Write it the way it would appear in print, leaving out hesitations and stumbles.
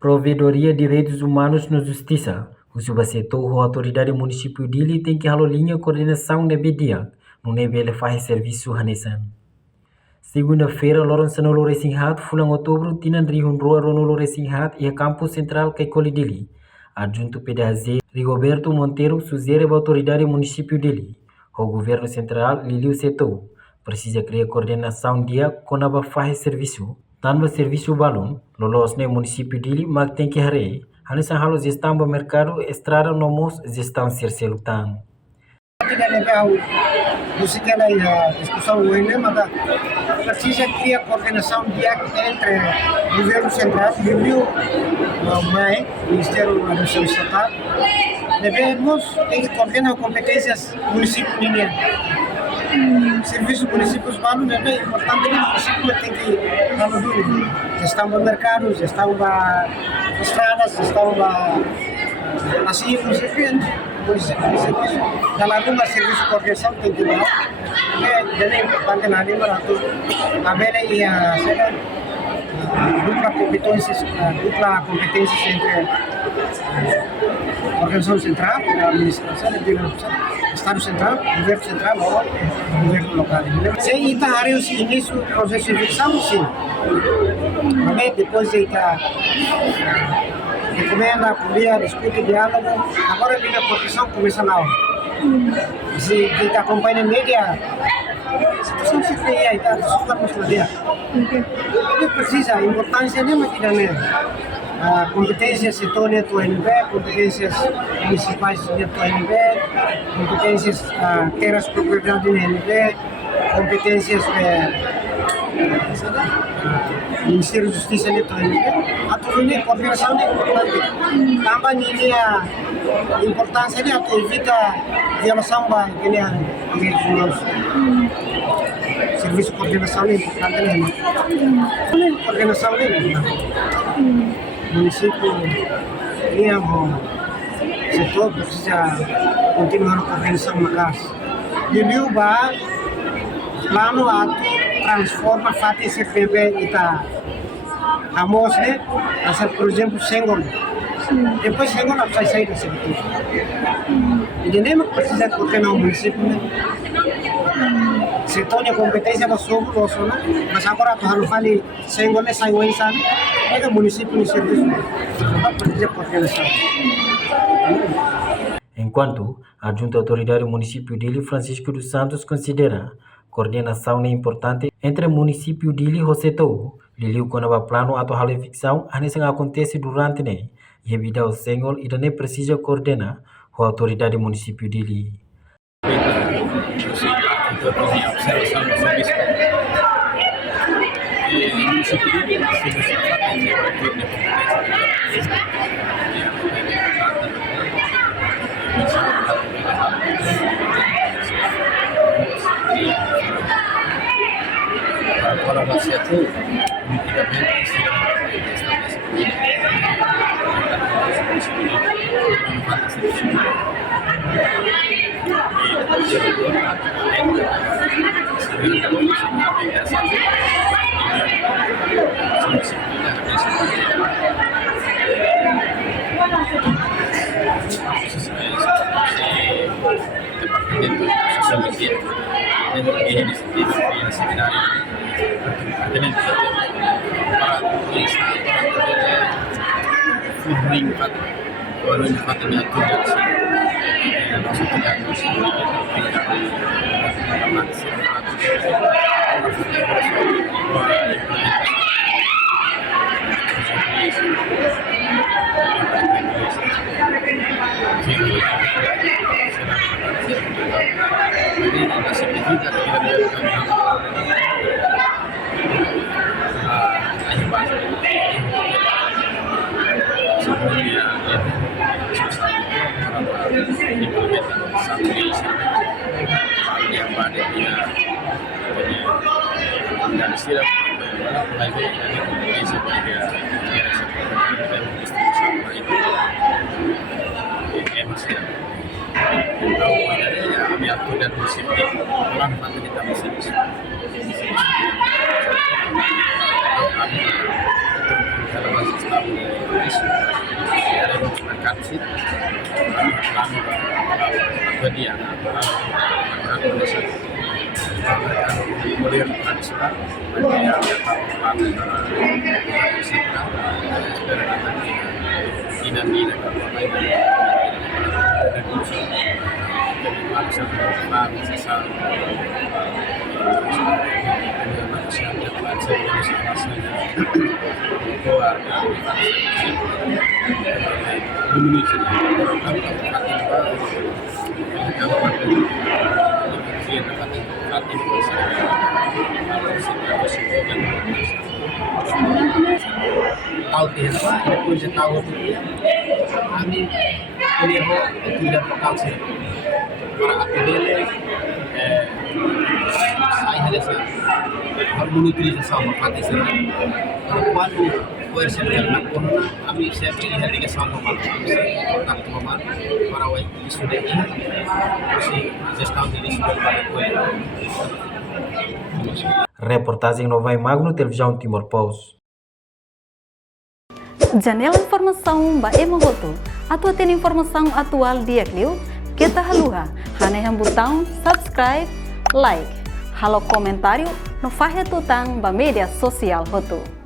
Provedoria de Direitos Humanos na Justiça. O subsetor, a autoridade município dele tem que linha coordenação na BDIA, no nível ele faz serviço hanesan. Segunda-feira, Lourenço Loresinhat, fulang outubro, tinan rihunrua Rono Loresinhat e a campus central Kaikoli dele. Adjunto PDAZ, Rigoberto Monteiro, sugere a autoridade município dele. O governo central, Liliu Setou, precisa criar coordenação dia com a faz serviço. Tanpa serviço balon, lolos ne município dele, mas tem que harei. Hanesan halos gestão do mercado, estrada nomos gestão sercelutan. Tidak legal música na discussão hoje, mas precisa criar coordenação entre o governo central e o Ministério da Administração Estatal. Devemos ter que coordenar competências municípios linha. Serviços municípios valem é importante, o município tem que falar duro. Gestão do mercado, gestão das estradas, gestão da assim, não sei dalam rumah serviço de coordenação tem que dar, jadi importante na lima rato, abelha e a dupla competências entre a organização central, a administração, Estado central, governo central ou governo local. Se está áreas início do processo de eleição, sim. Mas depois está recomenda, apoia, discute, diálogo. Agora a proteção começa na hora. Se kita acompanha mídia, situação se cria e está super mostrada. Ele precisa, a importância nem mais tidak competências setoriais do NB, competências municipais do NB, competências terras propriedade do NB, competências Ministério da Justiça do NB. A tudo ini coordenação é importante. Também ini a importância de evita violação da direitos humanos. Serviço de coordenação é importante. Coordenação é importante. Município tinha setor precisa continuar a coordenação na casa. Demiu ba plano ato transforma fati CPB ita amos né, asa por exemplo Senggol. Depois Senggol apa sair da setor. Jadi nem precisa coordenar o município né. Setornya kompetensya masuk losona, mas agora tu harus fali Senggol né sai o sana. É município no serviço, não precisa coordenação. Enquanto a junta autoridade município dele, Francisco dos Santos, considera coordenação é importante entre o município dele e o setor. Liliu com o plano atau hal ficção, a nessa acontece durante né, e a vida o Senggol e nem precisa coordenar a autoridade município dele. Para rahasia itu unicamente tahu dari ya kami atur dan musim di orang nanti kita musim kami kalau masih stabil isu ada masyarakat sih kami dia akan bisa kemudian tradisional yang kami dinamika tahu tidak apa itu tahu kami ini tidak lokal sih para akademik saya hanya harus menulis sama hati saya perempuan versi yang kami saya pilih tiga sama malam kontak teman para wajib sudah ini masih just tahun ini sudah pada Reportagem Nova Magno, Televisão Timor Post. Janela informação ba emohoto. Atua tem informação atual dia clio. Kita haluha. Hane botão subscribe, like. Halo comentário no fahe tutang ba media sosial hoto.